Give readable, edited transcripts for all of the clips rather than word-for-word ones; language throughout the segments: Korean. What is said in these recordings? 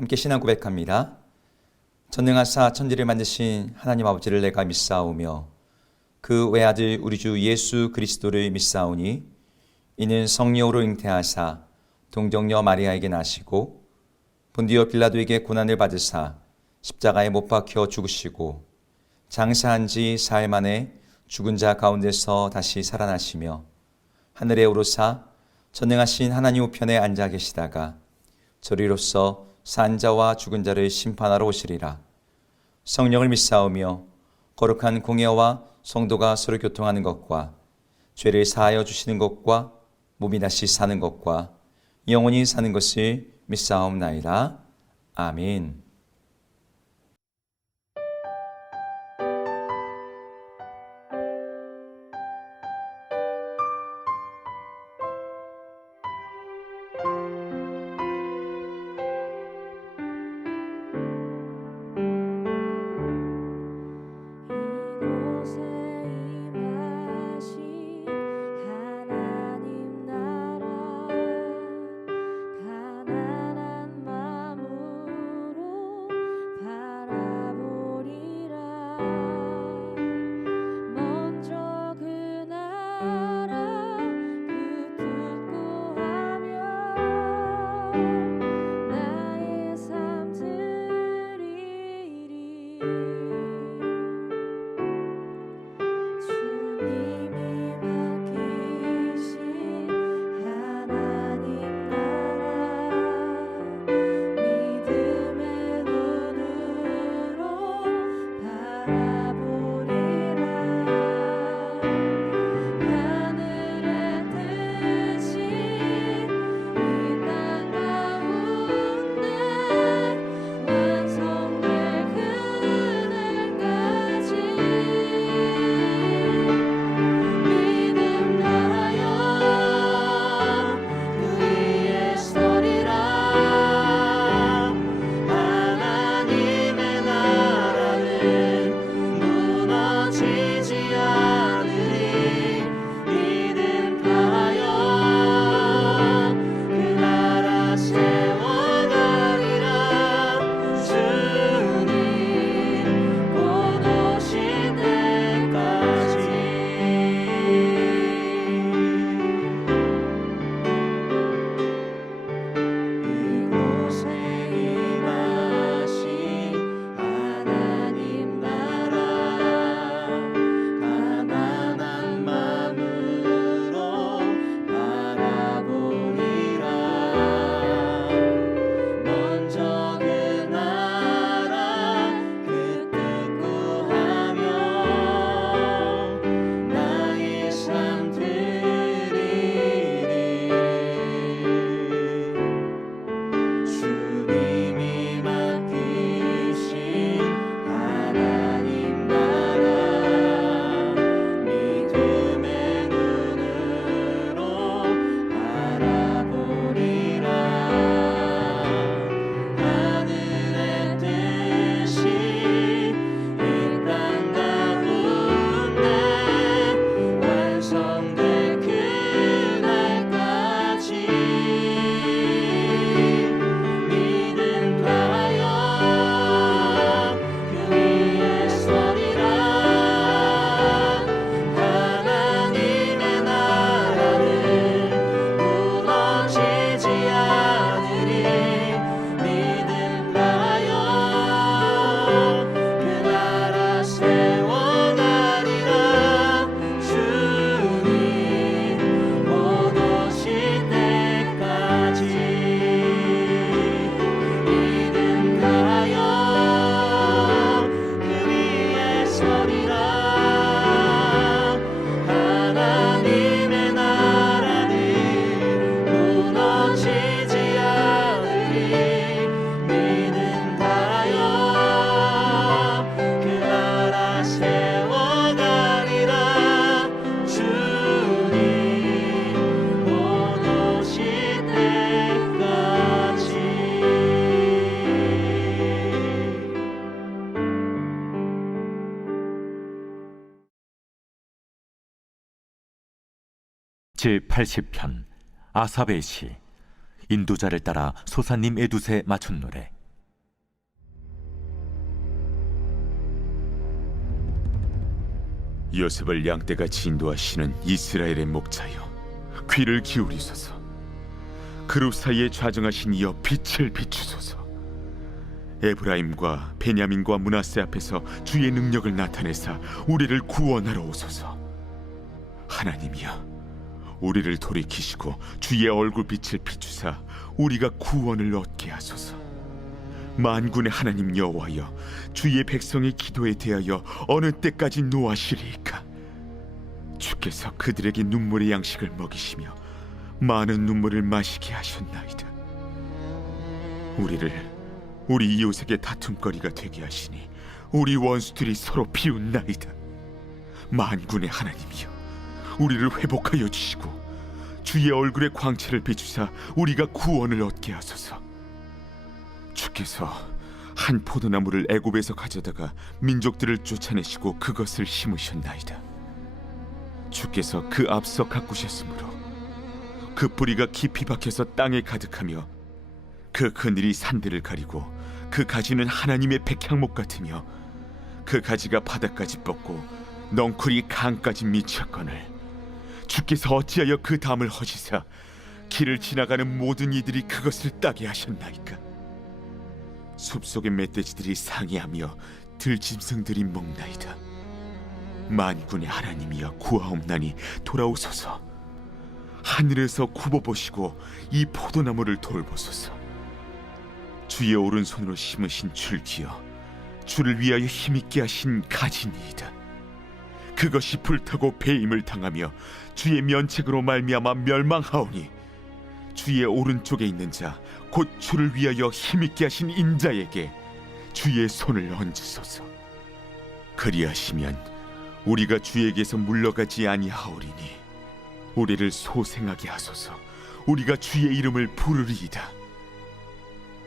함께 신앙 고백합니다. 전능하사 천지를 만드신 하나님 아버지를 내가 믿사오며 그 외아들 우리 주 예수 그리스도를 믿사오니 이는 성령으로 잉태하사 동정녀 마리아에게 나시고 본디오 빌라도에게 고난을 받으사 십자가에 못 박혀 죽으시고 장사한 지 사흘 만에 죽은 자 가운데서 다시 살아나시며 하늘에 오르사 전능하신 하나님 우편에 앉아 계시다가 저리로서 산 자와 죽은 자를 심판하러 오시리라. 성령을 믿사오며 거룩한 공예와 성도가 서로 교통하는 것과 죄를 사하여 주시는 것과 몸이 다시 사는 것과 영원히 사는 것을 믿사옵나이다. 아멘. 제80편 아삽의 시. 인도자를 따라 소사님 에두세 맞춘 노래. 요셉을 양떼같이 인도하시는 이스라엘의 목자여, 귀를 기울이소서. 그룹 사이에 좌정하신 이여, 빛을 비추소서. 에브라임과 베냐민과 므낫세 앞에서 주의 능력을 나타내사 우리를 구원하러 오소서. 하나님이여, 우리를 돌이키시고 주의 얼굴빛을 비추사 우리가 구원을 얻게 하소서. 만군의 하나님 여호와여, 주의 백성의 기도에 대하여 어느 때까지 노하시리이까? 주께서 그들에게 눈물의 양식을 먹이시며 많은 눈물을 마시게 하셨나이다. 우리 이웃에게 다툼거리가 되게 하시니 우리 원수들이 서로 비웃나이다. 만군의 하나님이여, 우리를 회복하여 주시고 주의 얼굴의 광채를 비추사 우리가 구원을 얻게 하소서. 주께서 한 포도나무를 애굽에서 가져다가 민족들을 쫓아내시고 그것을 심으셨나이다. 주께서 그 앞서 가꾸셨으므로 그 뿌리가 깊이 박혀서 땅에 가득하며 그 그늘이 산들을 가리고 그 가지는 하나님의 백향목 같으며 그 가지가 바닥까지 뻗고 넝쿨이 강까지 미쳤거늘 주께서 어찌하여 그 담을 허시사 길을 지나가는 모든 이들이 그것을 따게 하셨나이까? 숲속의 멧돼지들이 상해하며 들짐승들이 먹나이다. 만군의 하나님이여, 구하옵나니 돌아오소서. 하늘에서 굽어보시고 이 포도나무를 돌보소서. 주의 오른손으로 심으신 줄기여, 주를 위하여 힘있게 하신 가지니이다. 그것이 불타고 배임을 당하며 주의 면책으로 말미암아 멸망하오니 주의 오른쪽에 있는 자, 곧 주를 위하여 힘있게 하신 인자에게 주의 손을 얹으소서. 그리하시면 우리가 주에게서 물러가지 아니하오리니 우리를 소생하게 하소서. 우리가 주의 이름을 부르리이다.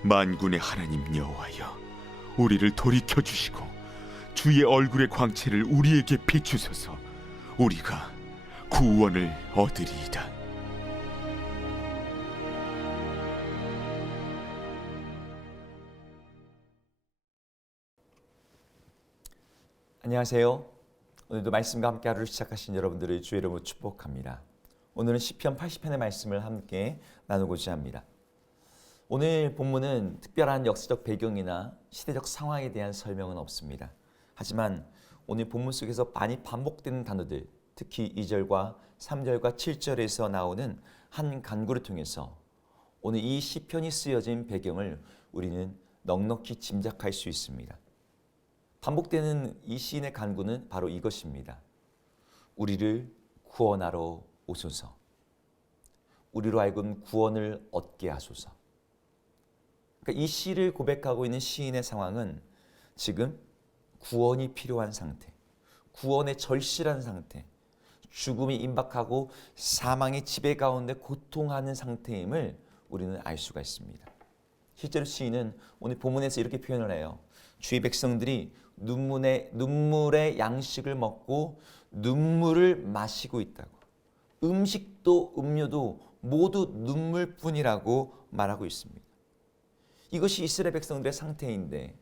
만군의 하나님 여호와여, 우리를 돌이켜 주시고 주의 얼굴의 광채를 우리에게 비추소서. 우리가 구원을 얻으리이다. 안녕하세요. 오늘도 말씀과 함께 하루를 시작하신 여러분들을 주의 이름으로 축복합니다. 오늘은 시편 80편의 말씀을 함께 나누고자 합니다. 오늘 본문은 특별한 역사적 배경이나 시대적 상황에 대한 설명은 없습니다. 하지만 오늘 본문 속에서 많이 반복되는 단어들, 특히 2절과 3절과 7절에서 나오는 한 간구를 통해서 오늘 이 시편이 쓰여진 배경을 우리는 넉넉히 짐작할 수 있습니다. 반복되는 이 시인의 간구는 바로 이것입니다. 우리를 구원하러 오소서. 우리로 하여금 구원을 얻게 하소서. 그러니까 이 시를 고백하고 있는 시인의 상황은 지금 구원이 필요한 상태, 구원의 절실한 상태, 죽음이 임박하고 사망의 지배 가운데 고통하는 상태임을 우리는 알 수가 있습니다. 실제로 시인은 오늘 본문에서 이렇게 표현을 해요. 주의 백성들이 눈물의 양식을 먹고 눈물을 마시고 있다고. 음식도 음료도 모두 눈물뿐이라고 말하고 있습니다. 이것이 이스라엘 백성들의 상태인데,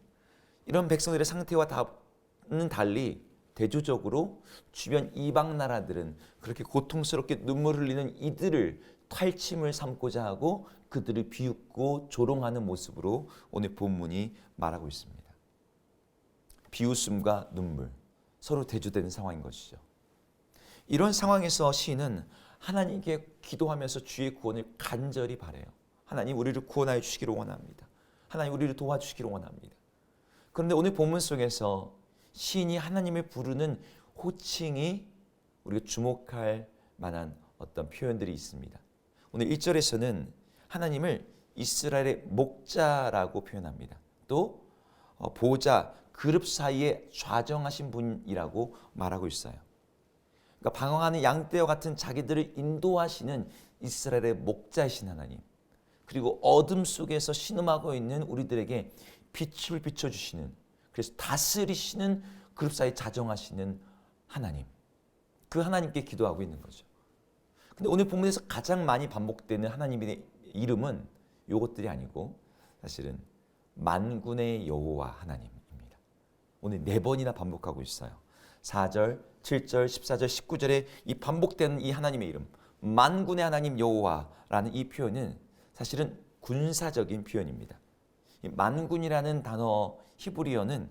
이런 백성들의 상태와는 달리 대조적으로 주변 이방 나라들은 그렇게 고통스럽게 눈물 흘리는 이들을 탈침을 삼고자 하고 그들을 비웃고 조롱하는 모습으로 오늘 본문이 말하고 있습니다. 비웃음과 눈물, 서로 대조되는 상황인 것이죠. 이런 상황에서 시인은 하나님께 기도하면서 주의 구원을 간절히 바라요. 하나님, 우리를 구원하여 주시기를 원합니다. 하나님, 우리를 도와주시기를 원합니다. 그런데 오늘 본문 속에서 시인이 하나님을 부르는 호칭이 우리가 주목할 만한 어떤 표현들이 있습니다. 오늘 1절에서는 하나님을 이스라엘의 목자라고 표현합니다. 또 보좌, 그룹 사이에 좌정하신 분이라고 말하고 있어요. 그러니까 방황하는 양떼와 같은 자기들을 인도하시는 이스라엘의 목자이신 하나님, 그리고 어둠 속에서 신음하고 있는 우리들에게 빛을 비춰주시는, 그래서 다스리시는 그룹 사이에 자정하시는 하나님, 그 하나님께 기도하고 있는 거죠. 근데 오늘 본문에서 가장 많이 반복되는 하나님의 이름은 이것들이 아니고 사실은 만군의 여호와 하나님입니다. 오늘 4번이나 반복하고 있어요. 4절, 7절, 14절, 19절에 이 반복되는 이 하나님의 이름, 만군의 하나님 여호와라는 이 표현은 사실은 군사적인 표현입니다. 이 만군이라는 단어 히브리어는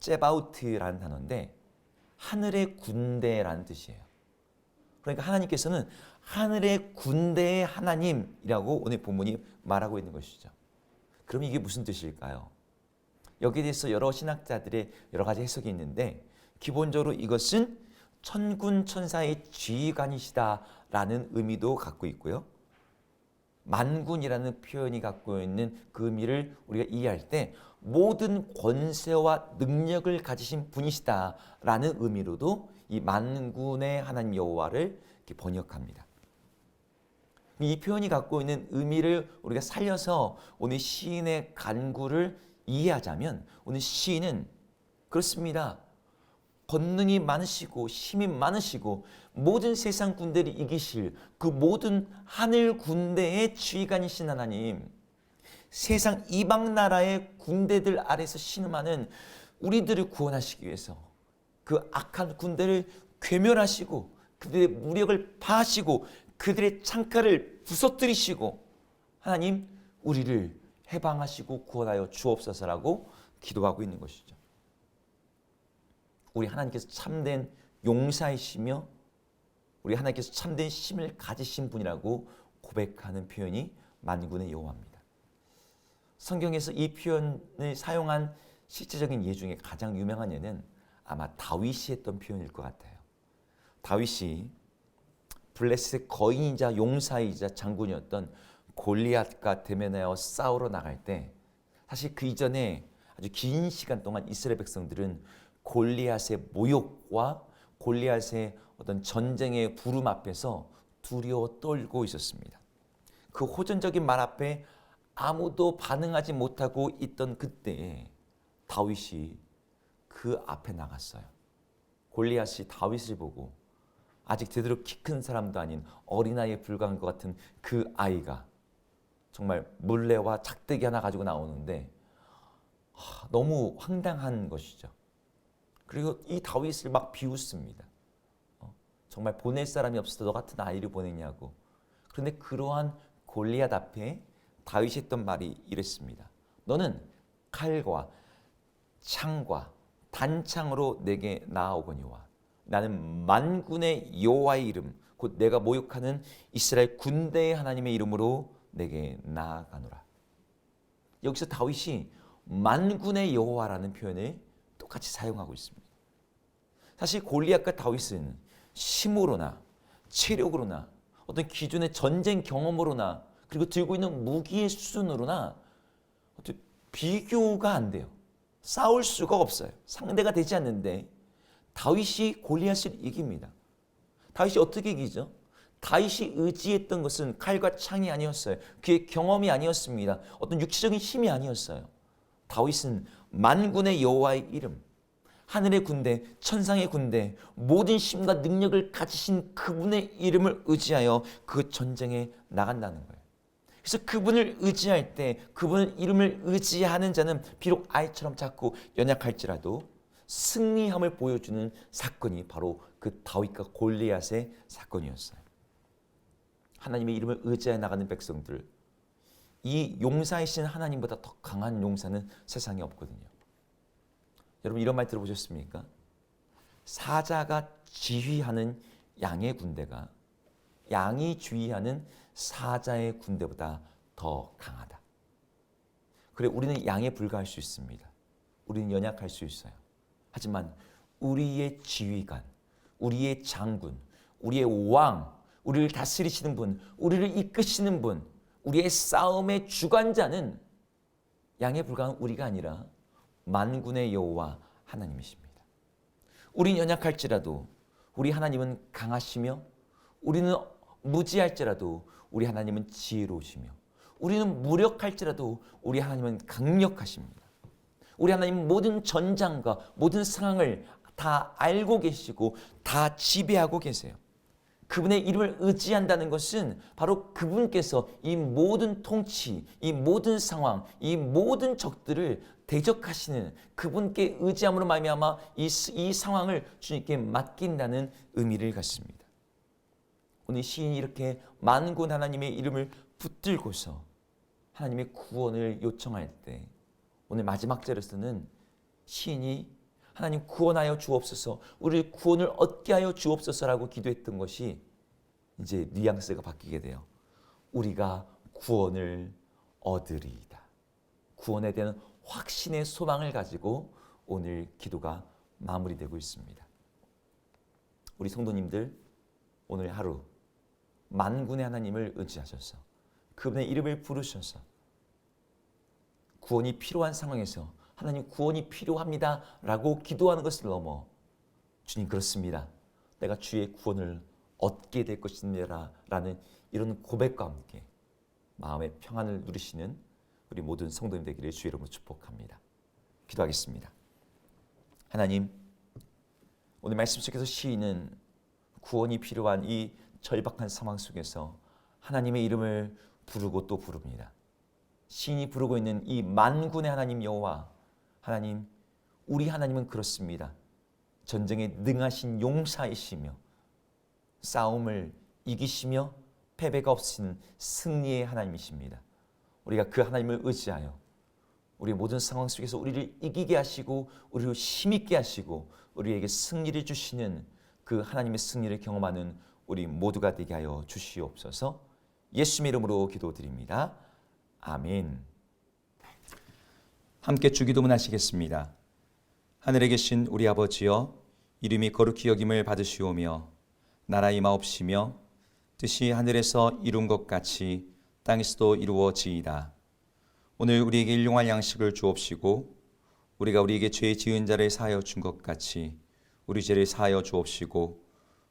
제바우트라는 단어인데 하늘의 군대라는 뜻이에요. 그러니까 하나님께서는 하늘의 군대의 하나님이라고 오늘 본문이 말하고 있는 것이죠. 그럼 이게 무슨 뜻일까요? 여기에 대해서 여러 신학자들의 여러 가지 해석이 있는데 기본적으로 이것은 천군 천사의 지휘관이시다라는 의미도 갖고 있고요. 만군이라는 표현이 갖고 있는 그 의미를 우리가 이해할 때 모든 권세와 능력을 가지신 분이시다라는 의미로도 이 만군의 하나님 여호와를 이렇게 번역합니다. 이 표현이 갖고 있는 의미를 우리가 살려서 오늘 시인의 간구를 이해하자면 오늘 시인은 그렇습니다. 권능이 많으시고 힘이 많으시고 모든 세상 군대를 이기실 그 모든 하늘 군대의 지휘관이신 하나님, 세상 이방 나라의 군대들 아래서 신음하는 우리들을 구원하시기 위해서 그 악한 군대를 괴멸하시고 그들의 무력을 파하시고 그들의 창칼을 부서뜨리시고 하나님 우리를 해방하시고 구원하여 주옵소서라고 기도하고 있는 것이죠. 우리 하나님께서 참된 용사이시며 우리 하나님께서 참된 힘을 가지신 분이라고 고백하는 표현이 만군의 여호와입니다. 성경에서 이 표현을 사용한 실제적인 예 중에 가장 유명한 예는 아마 다윗이 했던 표현일 것 같아요. 다윗이 블레셋의 거인이자 용사이자 장군이었던 골리앗과 대면하여 싸우러 나갈 때 사실 그 이전에 아주 긴 시간 동안 이스라엘 백성들은 골리앗의 모욕과 골리앗의 어떤 전쟁의 부름 앞에서 두려워 떨고 있었습니다. 그 호전적인 말 앞에 아무도 반응하지 못하고 있던 그때에 다윗이 그 앞에 나갔어요. 골리앗이 다윗을 보고 아직 제대로 키 큰 사람도 아닌 어린아이에 불과한 것 같은 그 아이가 정말 물레와 작대기 하나 가지고 나오는데 너무 황당한 것이죠. 그리고 이 다윗을 막 비웃습니다. 정말 보낼 사람이 없어서 너 같은 아이를 보내냐고. 그런데 그러한 골리앗 앞에 다윗이 했던 말이 이랬습니다. 너는 칼과 창과 단창으로 내게 나아오거니와 나는 만군의 여호와의 이름 곧 내가 모욕하는 이스라엘 군대의 하나님의 이름으로 내게 나아가노라. 여기서 다윗이 만군의 여호와라는 표현을 똑같이 사용하고 있습니다. 사실 골리앗과 다윗은 힘으로나 체력으로나 어떤 기존의 전쟁 경험으로나 그리고 들고 있는 무기의 수준으로나 비교가 안 돼요. 싸울 수가 없어요. 상대가 되지 않는데 다윗이 골리앗을 이깁니다. 다윗이 어떻게 이기죠? 다윗이 의지했던 것은 칼과 창이 아니었어요. 그의 경험이 아니었습니다. 어떤 육체적인 힘이 아니었어요. 다윗은 만군의 여호와의 이름, 하늘의 군대, 천상의 군대, 모든 힘과 능력을 가지신 그분의 이름을 의지하여 그 전쟁에 나간다는 거예요. 그래서 그분을 의지할 때 그분의 이름을 의지하는 자는 비록 아이처럼 작고 연약할지라도 승리함을 보여주는 사건이 바로 그 다윗과 골리앗의 사건이었어요. 하나님의 이름을 의지해 나가는 백성들, 이 용사이신 하나님보다 더 강한 용사는 세상에 없거든요. 여러분 이런 말 들어보셨습니까? 사자가 지휘하는 양의 군대가 양이 지휘하는 사자의 군대보다 더 강하다. 그래 우리는 양에 불과할 수 있습니다. 우리는 연약할 수 있어요. 하지만 우리의 지휘관, 우리의 장군, 우리의 왕, 우리를 다스리시는 분, 우리를 이끄시는 분, 우리의 싸움의 주관자는 양에 불과한 우리가 아니라 만군의 여호와 하나님이십니다. 우리는 연약할지라도 우리 하나님은 강하시며 우리는 무지할지라도 우리 하나님은 지혜로우시며 우리는 무력할지라도 우리 하나님은 강력하십니다. 우리 하나님은 모든 전장과 모든 상황을 다 알고 계시고 다 지배하고 계세요. 그분의 이름을 의지한다는 것은 바로 그분께서 이 모든 통치, 이 모든 상황, 이 모든 적들을 대적하시는 그분께 의지함으로 말미암아 이 상황을 주님께 맡긴다는 의미를 갖습니다. 오늘 시인이 이렇게 만군 하나님의 이름을 붙들고서 하나님의 구원을 요청할 때 오늘 마지막 절에서는 시인이 하나님 구원하여 주옵소서, 우리 구원을 얻게 하여 주옵소서라고 기도했던 것이 이제 뉘앙스가 바뀌게 돼요. 우리가 구원을 얻으리이다. 구원에 대한 확신의 소망을 가지고 오늘 기도가 마무리되고 있습니다. 우리 성도님들 오늘 하루 만군의 하나님을 의지하셔서 그분의 이름을 부르셔서 구원이 필요한 상황에서 하나님 구원이 필요합니다 라고 기도하는 것을 넘어 주님 그렇습니다. 내가 주의 구원을 얻게 될 것입니다 라는 이런 고백과 함께 마음의 평안을 누리시는 우리 모든 성도님 되기를 주의 이름으로 축복합니다. 기도하겠습니다. 하나님, 오늘 말씀 속에서 시인은 구원이 필요한 이 절박한 상황 속에서 하나님의 이름을 부르고 또 부릅니다. 시인이 부르고 있는 이 만군의 하나님 여호와, 하나님, 우리 하나님은 그렇습니다. 전쟁에 능하신 용사이시며 싸움을 이기시며 패배가 없으신 승리의 하나님이십니다. 우리가 그 하나님을 의지하여 우리 모든 상황 속에서 우리를 이기게 하시고 우리를 힘있게 하시고 우리에게 승리를 주시는 그 하나님의 승리를 경험하는 우리 모두가 되게 하여 주시옵소서. 예수님의 이름으로 기도드립니다. 아멘. 함께 주기도문 하시겠습니다. 하늘에 계신 우리 아버지여, 이름이 거룩히 여김을 받으시오며 나라 임하옵시며 뜻이 하늘에서 이룬 것 같이 땅에서도 이루어지이다. 오늘 우리에게 일용할 양식을 주옵시고 우리가 우리에게 죄 지은 자를 사하여 준 것 같이 우리 죄를 사하여 주옵시고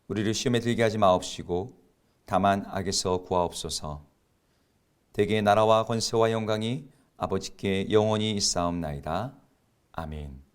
우리를 시험에 들게 하지 마옵시고 다만 악에서 구하옵소서. 대개 나라와 권세와 영광이 아버지께 영원히 있사옵나이다. 아멘.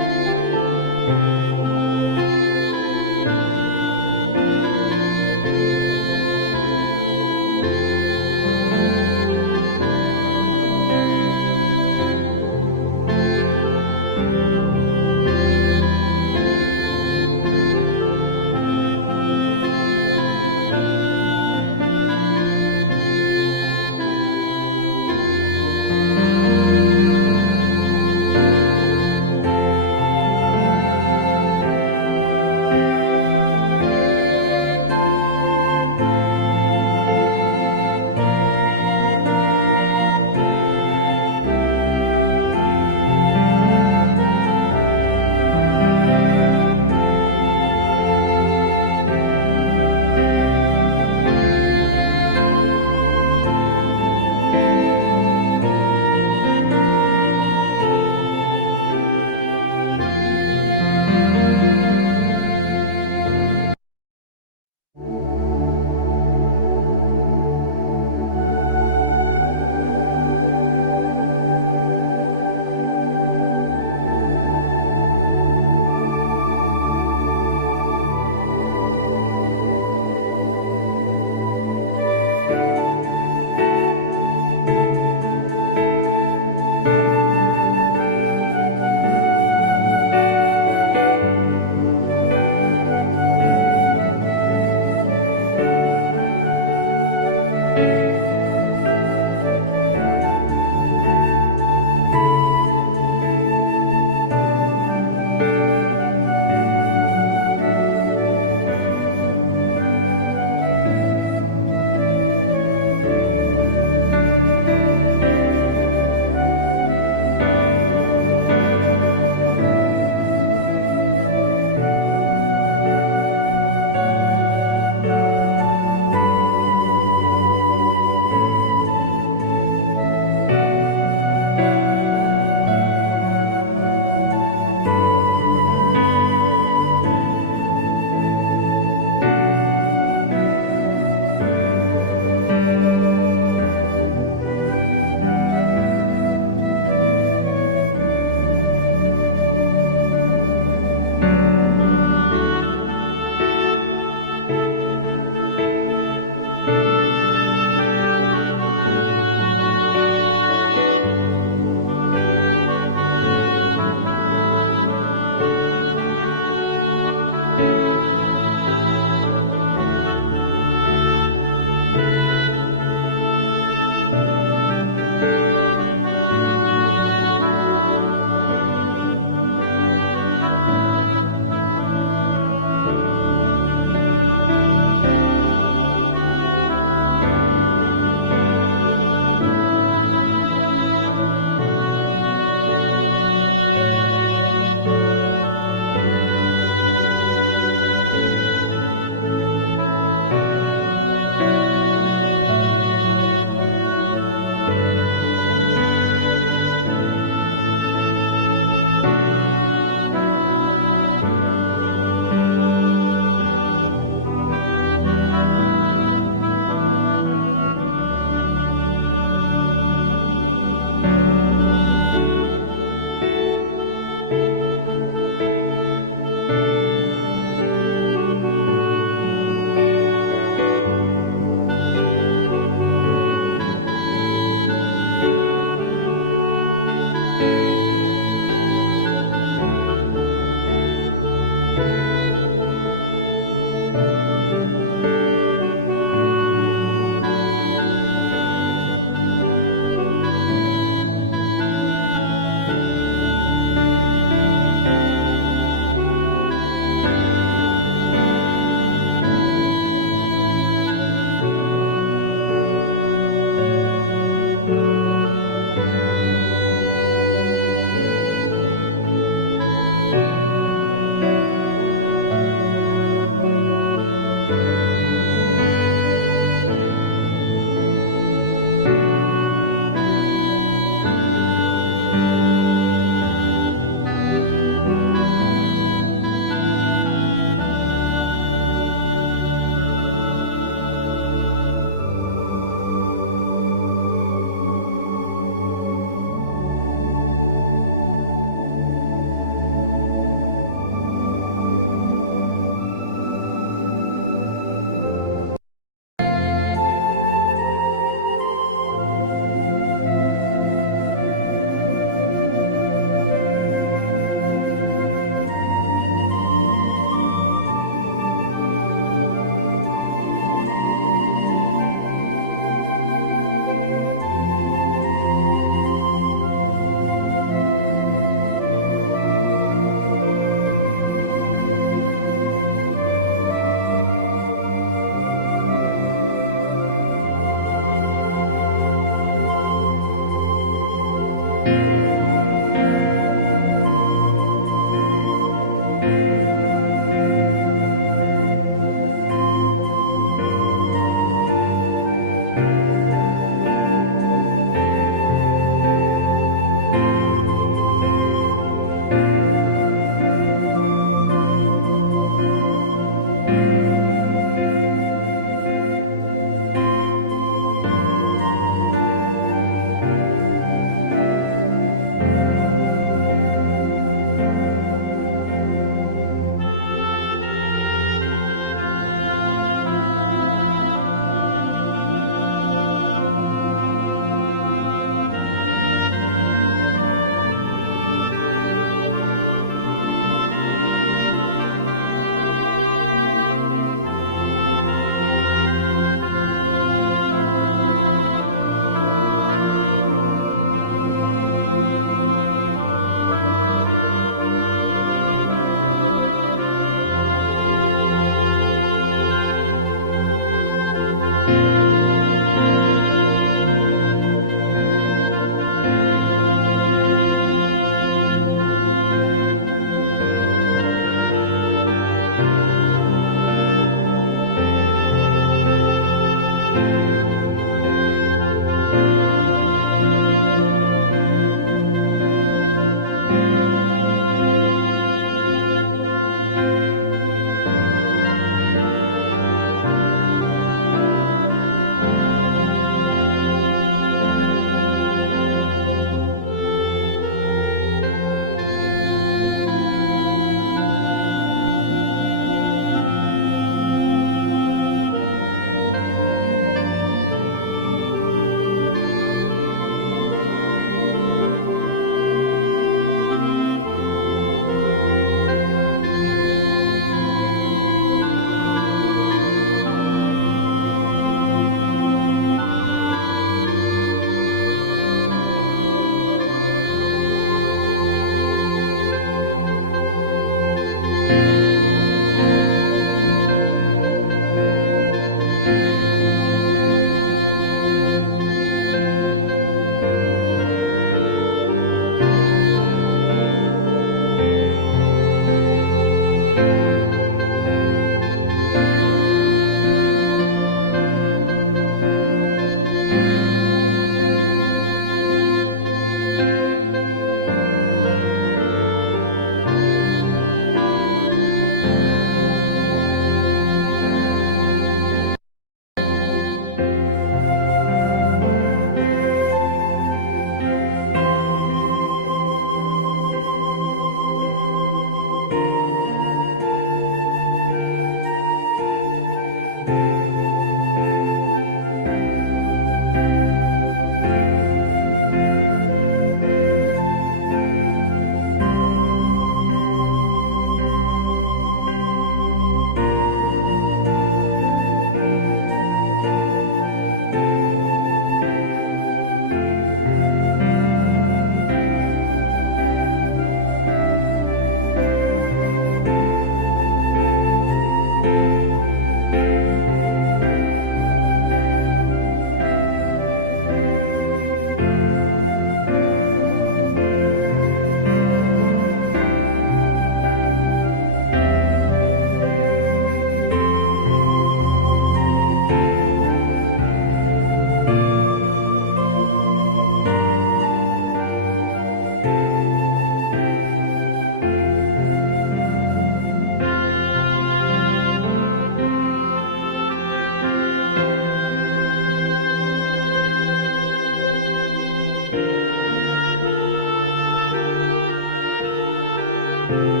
아멘.